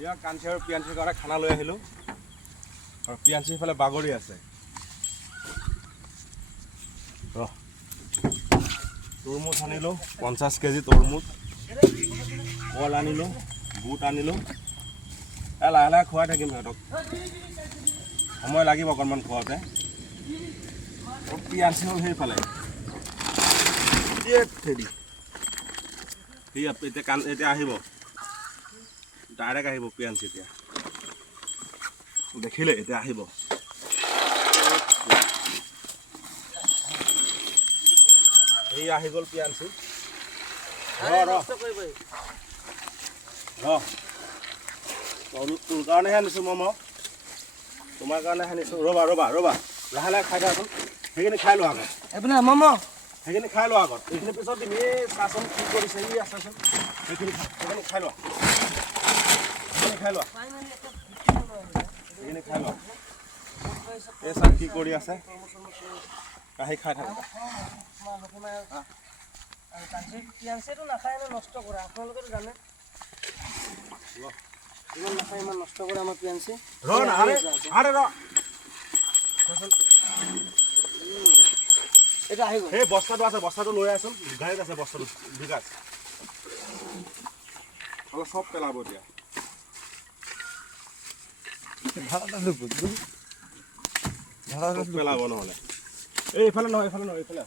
ইয়া কাঞ্চি আৰু পিয়াঞ্চিৰ কাৰণে খানা লৈ আহিলোঁ আৰু পিয়াঞ্চি ইফালে বাগৰি আছে তৰমুজ আনিলোঁ 50 কেজি তৰমুজ কল আনিলোঁ বুট আনিলোঁ লাহে লাহে খুৱাই থাকিম সিহঁতক সময় লাগিব অকণমান খুৱাওঁতে পিয়াঞ্চি হ'ল সেইফালে এতিয়া আহিব ডাইৰেক্ট আহিব পিয়াঞ্চি এতিয়া দেখিলে এতিয়া আহিব এই আহি গ'ল পিয়াঞ্চি তোৰ কাৰণেহে আনিছোঁ মম তোমাৰ কাৰণে আনিছোঁ ৰ'বা ৰ'বা ৰ'বা লাহে লাহে খাই থাকোঁ সেইখিনি খাই লোৱা আগত আপোনাৰ মম সেইখিনি খাই লোৱা আগত এইখিনি পিছত দিম এই চাচোন কি কৰিছে ই আছেচোন সেইখিনি খাই লোৱা সেইখিনি খাই লোৱা সেইখিনি খাই লোৱা এই চাওক কি কৰি আছে কাহি খাই থাকক পিয়াঞ্চিটো নাখায় নষ্ট কৰে আপোনালোকেতো জানে ইমান নাখায় ইমান নষ্ট কৰে আমাৰ পিয়াঞ্চি এইটো আহি গ'ল সেই বস্তাটো আছে বস্তাটো লৈ আছোন গাড়ীত আছে বস্তাটো বিকাশ অলপ চব পেলাব এতিয়া পেলাব নহ'লে এইফালে নহয় এইফালে নহয় এইফালে